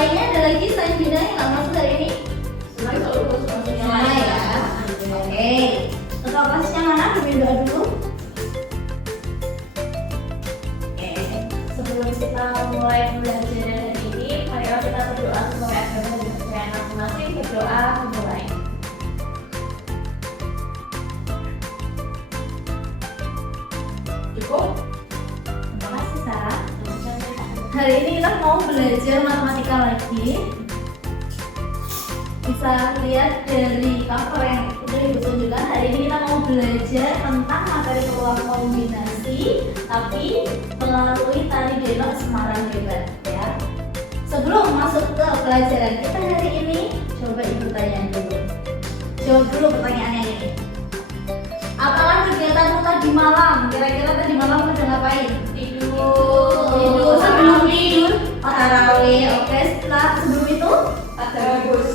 Lainnya ada lagi selain Dina yang nggak masuk hari ini? Semua ya. Oke. Ketua kelasnya mana? Kami doa dulu. Oke. Sebelum kita mulai belajar hari ini, mari kita berdoa supaya agama dan kepercayaan masing-masing. Berdoa memulai. Cukup? Terima kasih Sarah. Hari ini kita mau belajar matematika lagi. Bisa lihat dari cover yang udah ibu tunjukkan. Hari ini kita mau belajar tentang materi peluang kombinasi, tapi melalui tari Denok Semarang Hebat ya. Sebelum masuk ke pelajaran kita hari ini, coba ibu tanya dulu. Jawab dulu pertanyaannya ini. Apalah kegiatanmu tadi malam? Kira-kira tadi malam udah ngapain? Tidur. Sebelum tidur tarawih. Oke, setelah sebelum itu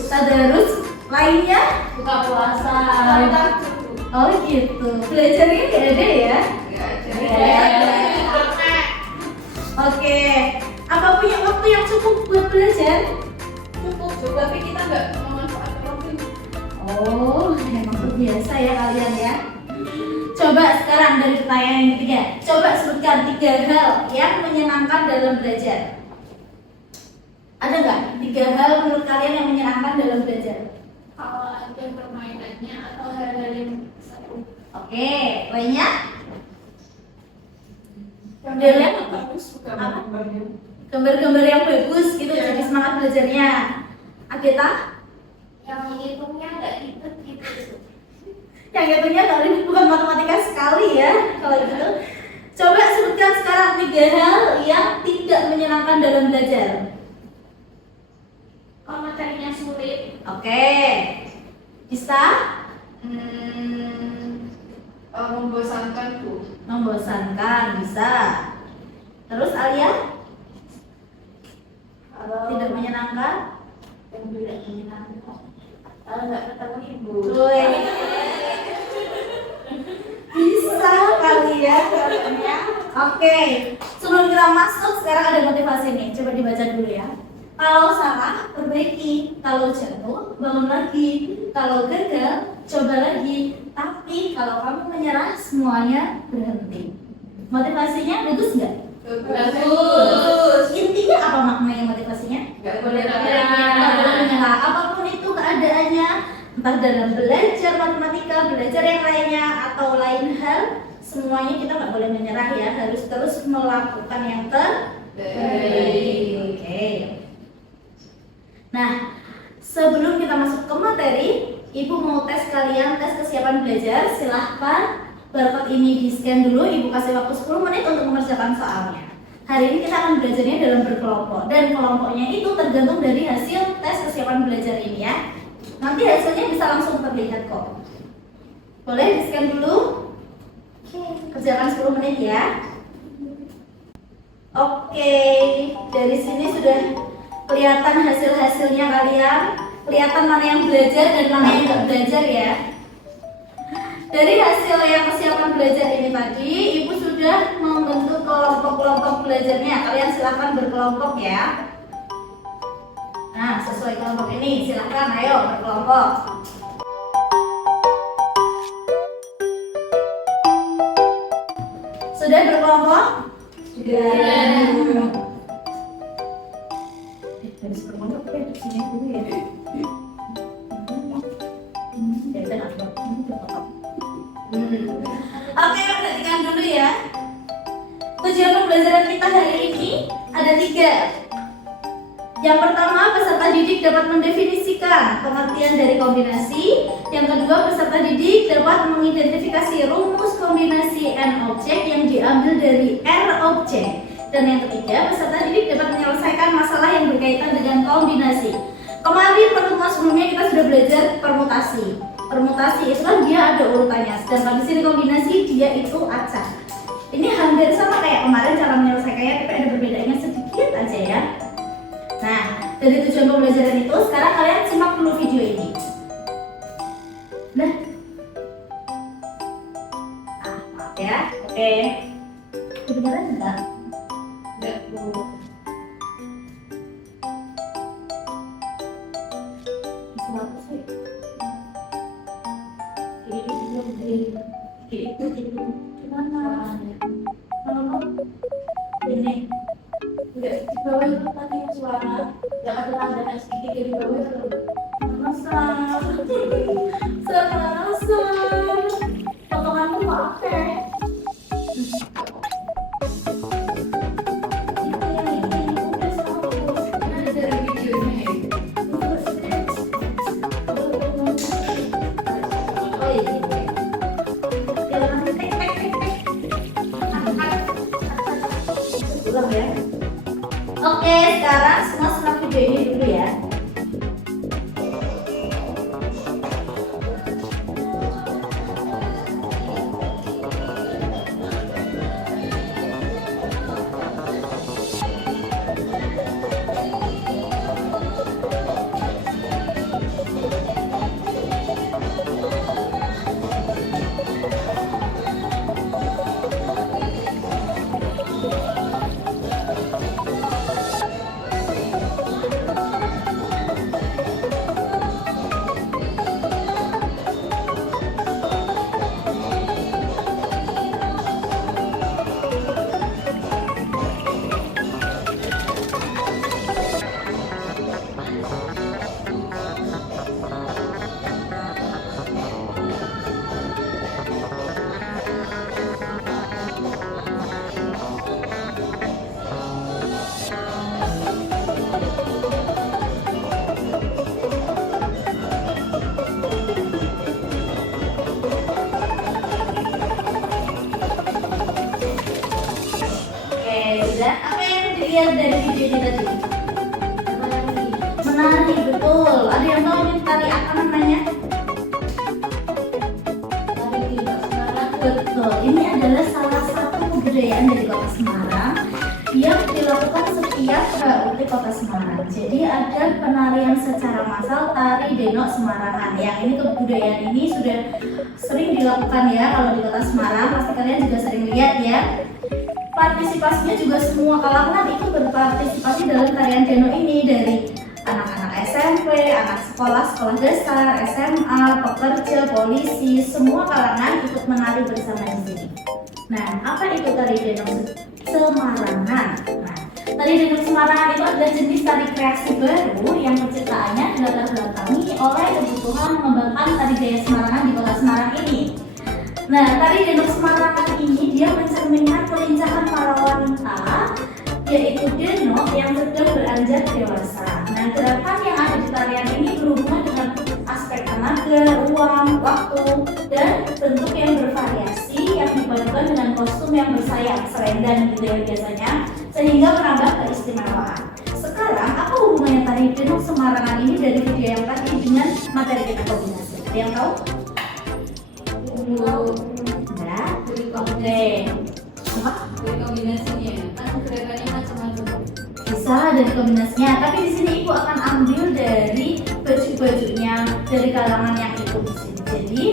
tadarus. Lainnya buka puasa. Oh gitu. Belajarnya nggak ada ya? Nggak ada. Oke. Apa punya waktu yang cukup buat belajar? Cukup, tapi kita nggak memanfaatkan waktu itu. Oh, emang biasa ya kalian ya. Coba sekarang dari pertanyaan yang ketiga. Coba sebutkan 3 hal yang menyenangkan dalam belajar. Ada nggak 3 hal menurut kalian yang menyenangkan dalam belajar? Kalau ada permainannya atau hal-hal yang seru. Oke, lainnya? Gambar yang bagus, bukan Apa? gambarnya. Gambar-gambar yang bagus gitu, Ya. jadi semangat belajarnya. Ageta? Yang hitungnya nggak ribet gitu. Yang hitungnya nggak ribet, bukan matematika sekali ya kalau gitu. Coba sebutkan sekarang 3 hal yang tidak menyenangkan dalam belajar. Kalau materinya sulit, Oke, bisa? membosankan Bu. Membosankan, bisa. Terus Alia? Tidak menyenangkan? Yang tidak menyenangkan. Kalau nggak ketemu ibu. Woi. Bisa kali ya katanya. Oke, sebelum kita masuk sekarang ada motivasi nih. Coba dibaca dulu ya. Kalau salah, perbaiki. Kalau jatuh, bangun lagi. Kalau gagal, coba lagi. Tapi kalau kamu menyerah, semuanya berhenti. Motivasinya bagus nggak? Bagus. Intinya apa maknanya motivasinya? Nggak boleh Nggak boleh menyerah. Apapun itu keadaannya, entah dalam belajar matematika, belajar yang lainnya, atau lain hal, semuanya kita nggak boleh menyerah ya. Harus terus melakukan yang terbaik. Oke. Nah, sebelum kita masuk ke materi, Ibu mau tes kalian, tes kesiapan belajar. Silahkan barcode ini di scan dulu. Ibu kasih waktu 10 menit untuk mengerjakan soalnya. Hari ini kita akan belajarnya dalam berkelompok, dan kelompoknya itu tergantung dari hasil tes kesiapan belajar ini ya. Nanti hasilnya bisa langsung terlihat kok. Boleh di scan dulu? Kerjakan 10 menit ya. Oke, dari sini sudah kelihatan hasil-hasilnya kalian. Kelihatan mana yang belajar dan mana yang nggak belajar ya. Dari hasil yang kesiapan belajar ini tadi, Ibu sudah membentuk kelompok-kelompok belajarnya. Kalian silahkan berkelompok ya. Nah, sesuai kelompok ini, silahkan ayo berkelompok. Sudah berkelompok? Sudah. Harus berkelompok ya, di sini dulu ya. Ya udah, nggak apa-apa. Ini berkelompok. Oke, perhatikan dulu ya. Tujuan pembelajaran kita hari ini ada 3. Yang pertama, peserta didik dapat mendefinisikan pengertian dari kombinasi. Yang kedua, peserta didik dapat mengidentifikasi rumus kombinasi N objek yang diambil dari R objek. Dan yang ketiga, peserta didik dapat menyelesaikan masalah yang berkaitan dengan kombinasi. Kemarin pertemuan sebelumnya kita sudah belajar permutasi. Permutasi itu kan dia ada urutannya, sedangkan di sini kombinasi dia itu acak. Ini hampir sama kayak kemarin cara menyelesaikannya, tapi ada perbedaannya sedikit aja ya. Nah, dari tujuan pembelajaran itu, sekarang kalian simak dulu video ini. Nah, maaf ya, oke. Kedengaran enggak? Nggak Bu. apa sih? Itu gimana? Kalau ini udah di bawah itu tadi suara yang ada tanda sedikit di bawah itu. Serasa, potonganmu apa? Oke, sekarang semua simak video ini dulu ya. Dan apa yang dilihat dari video ini tadi? Menari, betul. Ada yang tahu ini tari apa namanya? Betul. Ini adalah salah satu kebudayaan dari Kota Semarang yang dilakukan setiap HUT Kota Semarang. Jadi ada penarian secara massal tari Denok Semarangan. Yang ini kebudayaan ini sudah sering dilakukan ya kalau di Kota Semarang. Pasti kalian juga sering lihat ya. Partisipasinya juga semua kalangan ikut berpartisipasi dalam tarian Denok ini, dari anak-anak SMP, anak sekolah dasar, SMA, pekerja, polisi, semua kalangan ikut menari bersama di sini. Nah, apa itu tari Denok Semarangan? Nah, tari Denok Semarangan itu adalah jenis tari kreasi baru yang penciptaannya dilatar belakangi oleh kebutuhan mengembangkan tari gaya Semarangan di Kota Semarang ini. Nah, tari Denok Semarangan ini dia mencerminkan pelincahan para wanita, yaitu denok yang sedang beranjak dewasa. Nah, gerakan yang ada di tarian ini berhubungan dengan aspek tenaga, ruang, waktu, dan bentuk yang bervariasi yang dipadukan dengan kostum yang bersayap, selendang gitu ya biasanya, sehingga menambah keistimewaan. Sekarang, apa hubungannya tari Denok Semarangan ini dari video yang tadi dengan materi kita kombinasi? Ada yang tahu? Nah, oke. Dari kombinasinya, kan gerakannya macam-macam. Bisa dari kombinasinya, tapi di sini ibu akan ambil dari baju-bajunya dari kalangan yang ikut di sini. Jadi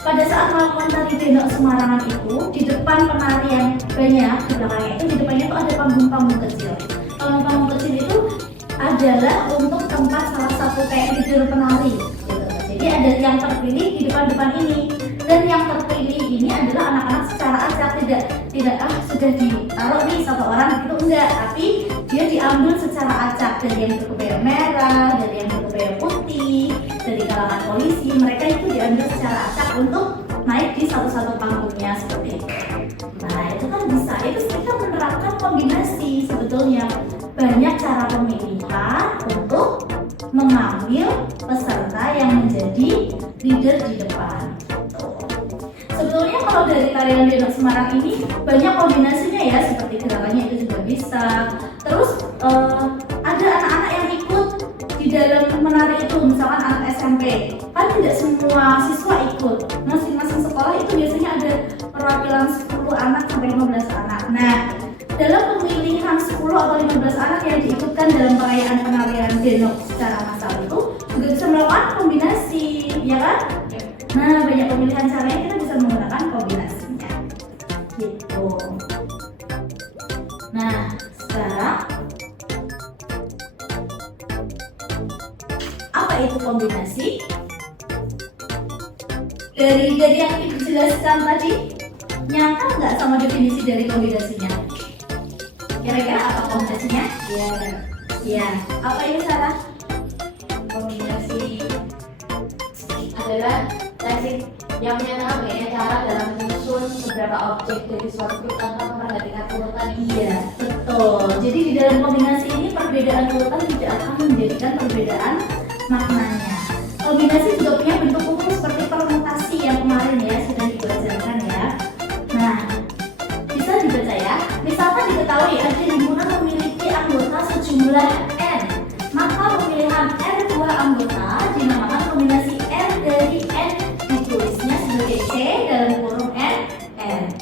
pada saat melakukan tari Denok Semarangan itu, di depan penarian banyak di belakangnya itu, di depannya itu ada panggung-panggung kecil. Panggung-panggung kecil itu adalah untuk tempat salah satu kayak tidur penari. Jadi ada yang terpilih di depan-depan ini. Dan yang terpilih ini adalah anak-anak secara acak, tidak sudah ditaruh nih satu orang gitu, enggak, tapi dia diambil secara acak dari yang berkebaya merah, dari yang berkebaya putih, dari kalangan polisi. Mereka itu diambil secara acak untuk naik di satu-satu panggungnya seperti itu. Nah, itu kan bisa, itu kita menerapkan kombinasi. Sebetulnya banyak cara pemilihan untuk mengambil peserta yang menjadi leader di depan. Sebetulnya kalau dari tarian Denok Semarang ini banyak kombinasinya ya, seperti gerakannya itu juga bisa. Terus ada anak-anak yang ikut di dalam menari itu, misalkan anak SMP. Kan tidak semua siswa ikut. Masing-masing sekolah itu biasanya ada perwakilan 10 anak sampai 15 anak. Nah, dalam pemilihan 10 atau 15 anak yang diikutkan dalam perayaan penarian Denok secara massal itu juga bisa melakukan kombinasi, ya kan? Nah, banyak pemilihan caranya, kita bisa menggunakan kombinasinya gitu. Nah, sekarang apa itu masuk kombinasi? Dari yang Ibu jelaskan tadi, nyangka nggak sama definisi dari kombinasinya? Kira-kira apa kombinasinya? Ya, apa ini Sarah? Kombinasi adalah teknik yang menyatakan banyak cara dalam menyusun beberapa objek dari suatu grup tanpa memperhatikan urutan. Iya, betul. Jadi di dalam kombinasi ini perbedaan urutan tidak akan menjadikan perbedaan maknanya. Kombinasi juga punya bentuk umum seperti permutasi yang kemarin ya sudah dibelajarkan ya. Nah, bisa dibaca ya. Misalkan diketahui ada himpunan memiliki anggota sejumlah n, maka pemilihan n dua anggota dinamakan kombinasi n dari n, ditulisnya sebagai c dalam kurung n,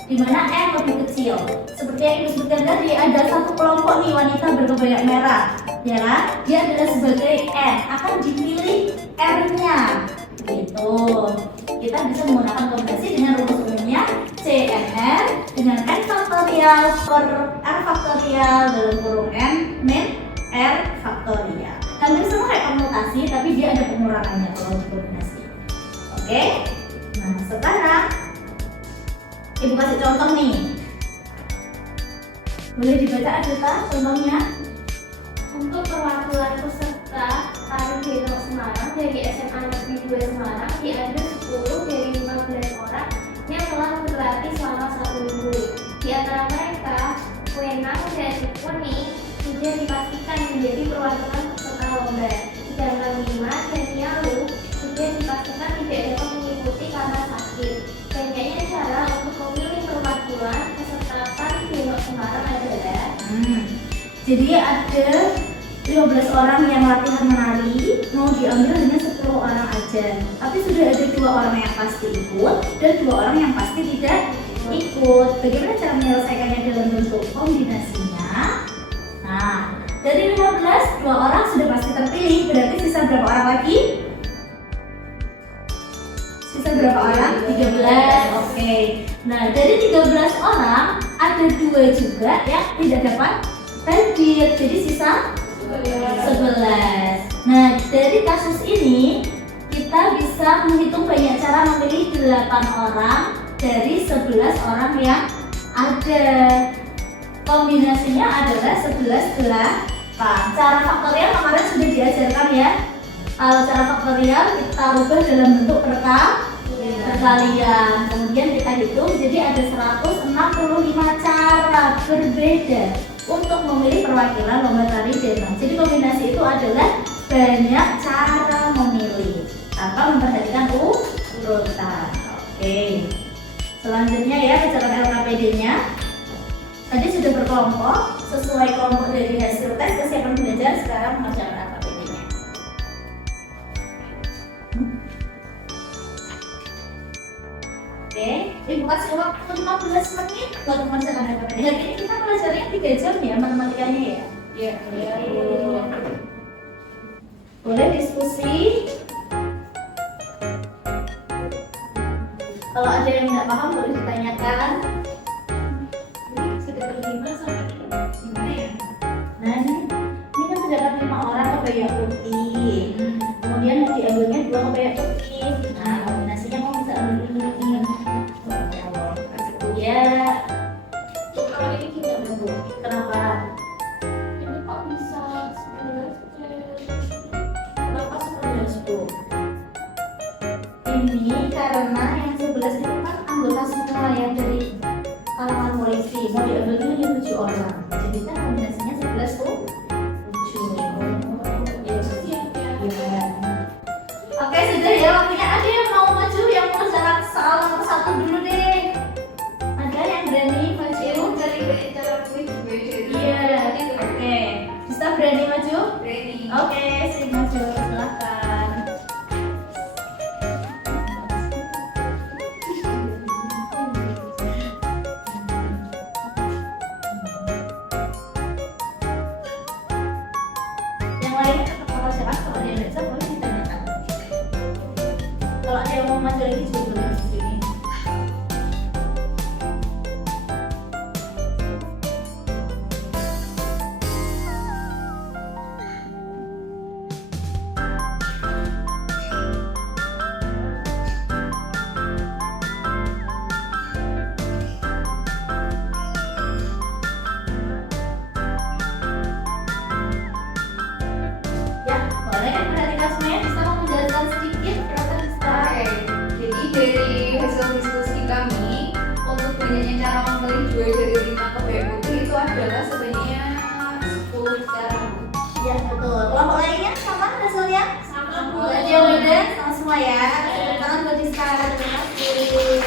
di mana n lebih kecil. Seperti yang Ibu sebutkan tadi, ada satu kelompok nih wanita berkebaya merah, ya kan? Dia adalah sebagai n, akan dipilih r-nya, gitu. Kita bisa menggunakan kombinasi dengan rumus umumnya cnn dengan n faktorial per r faktorial dalam kurung n min r faktorial. Hampir sama kayak permutasi, tapi dia ada pengurangannya kalau di kombinasi. Oke? Nah, sekarang Ibu kasih contoh nih. Boleh dibaca Adita contohnya? Untuk perwakilan peserta tari Gendong Semarang dari SMA Negeri 2 Semarang diambil 10 dari 15 orang yang telah berlatih selama 1 minggu. Di antara mereka, Wenang dan Kuning sudah dipastikan menjadi perwakilan peserta lomba. Sedangkan Lima dan Yalu sudah dipastikan tidak dapat mengikuti karena sakit. Banyaknya cara untuk memilih perwakilan peserta tari Gendong Semarang adalah Jadi ada 15 orang yang latihan menari, mau diambil hanya 10 orang aja. Tapi sudah ada 2 orang yang pasti ikut dan 2 orang yang pasti tidak ikut. Bagaimana cara menyelesaikannya dalam bentuk kombinasinya? Nah, dari 15, 2 orang sudah pasti terpilih. Berarti sisa berapa orang lagi? Sisa berapa orang? 13. Oke. Nah, dari 13 orang ada 2 juga yang tidak dapat hadir. Jadi sisa 11. Nah, dari kasus ini kita bisa menghitung banyak cara memilih 8 orang dari 11 orang yang ada. Kombinasinya adalah 11 8. Cara faktorial kemarin sudah diajarkan ya. Kalau cara faktorial kita rubah dalam bentuk perkalian. Kemudian kita hitung, jadi ada 165 cara berbeda untuk memilih perwakilan lomba tari Gendong. Jadi kombinasi itu adalah banyak cara memilih tanpa memperhatikan urutan. Oke. Selanjutnya ya, bicara LKPD-nya. Tadi sudah berkelompok, sesuai kelompok dari hasil tes kesiapan belajar. Sekarang mengerjakan LKPD-nya. Oke, Ibu kasih waktu 15 menit buat mengerjakan LKPD. Hari ini kita belajarnya 3 jam ya matematikanya ya? ya. Boleh diskusi. Kalau ada yang nggak paham boleh ditanyakan. Ini sekitar 5 sampai 5 ya. Nah ini kan terdapat 5 orang kebaya putih. Kemudian mau diambilnya 2 kebaya putih. Nah kombinasinya mau bisa ambil ini. Ya. Kalau ini tidak mampu. Kenapa? Ini kok bisa 11 Kenapa 10? Ini karena yang 11 itu kan anggota semua yang dari kalangan polisi. Mau diambilnya hanya 7 orang. Jadi kan kombinasinya 11 tuh 7. Ya. Oke sudah ya waktunya. Ada yang mau maju yang mau jalan soal nomor 1 dulu deh. Ada yang berani maju? dari cara quiz Iya. Oke. Bisa berani maju? Ready. Oke, sini maju, silahkan. Yang lain tetap kalau siapa kalau ada yang bisa boleh ditanyakan. Kalau ada yang mau maju lagi juga boleh di sini. dari 5 kebaya buku itu adalah sebenarnya 10 sekarang. Ya betul. Kelompok lainnya sama hasilnya? Sama Bu. Berarti yang udah sama semua ya. Tepuk tangan buat Rizka. Terima kasih.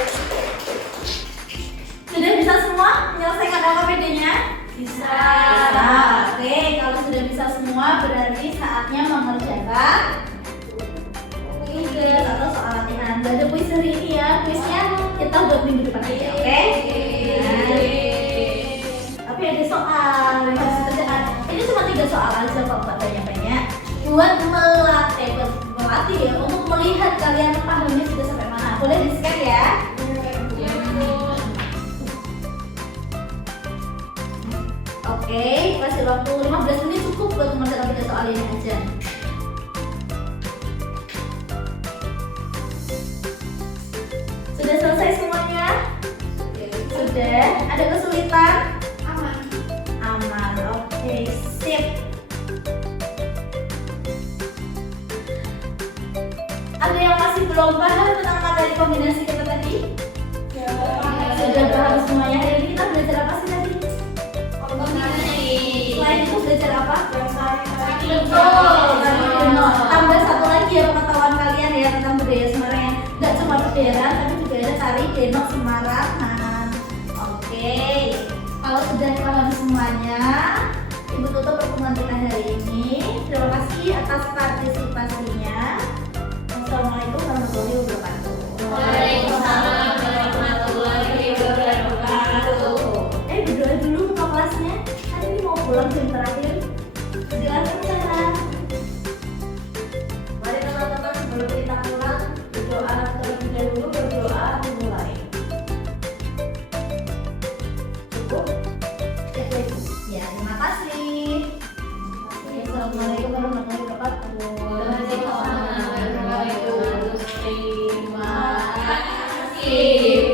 Sudah bisa semua menyelesaikan LKPD-nya? Bisa. Oke, kalau sudah bisa semua berarti saatnya mengerjakan tugas atau soal latihan. Gak ada kuis hari ini ya. Kuisnya kita buat minggu depan aja, oke? Tapi ada soal yang harus dikerjakan. Ini cuma 3 soal aja kok, Pak, banyak-banyak. Buat melatih ya, untuk melihat kalian pahamnya sudah sampai mana. Boleh di-scan ya? Oke, kasih waktu 15 menit cukup buat mengerjakan 3 soal ini aja. Sudah selesai semuanya? Sudah. Ada kesulitan? Aman. Aman. Oke, sip. Ada yang masih belum paham tentang materi kombinasi kita tadi? Sudah paham semuanya. Hari ini kita belajar apa sih tadi? Selain itu belajar apa? Betul. Tambah satu lagi ya pengetahuan kalian ya tentang budaya Semarang yang nggak cuma bendera tapi juga ada tari denok Semarangan. Oke. Kalau sudah paham semuanya, Ibu tutup pertemuan kita hari ini. Terima kasih atas partisipasinya. Wassalamualaikum warahmatullahi wabarakatuh. Waalaikumsalam warahmatullahi wabarakatuh. Berdoa dulu ke kelasnya. Kan ini mau pulang jam terakhir. Silakan Sarah. Mari teman-teman sebelum kita pulang berdoa terlebih dahulu, berdoa dimulai. Cukup? Ya, terima kasih. Assalamualaikum warahmatullahi wabarakatuh. Waalaikumsalam warahmatullahi wabarakatuh. Terima kasih.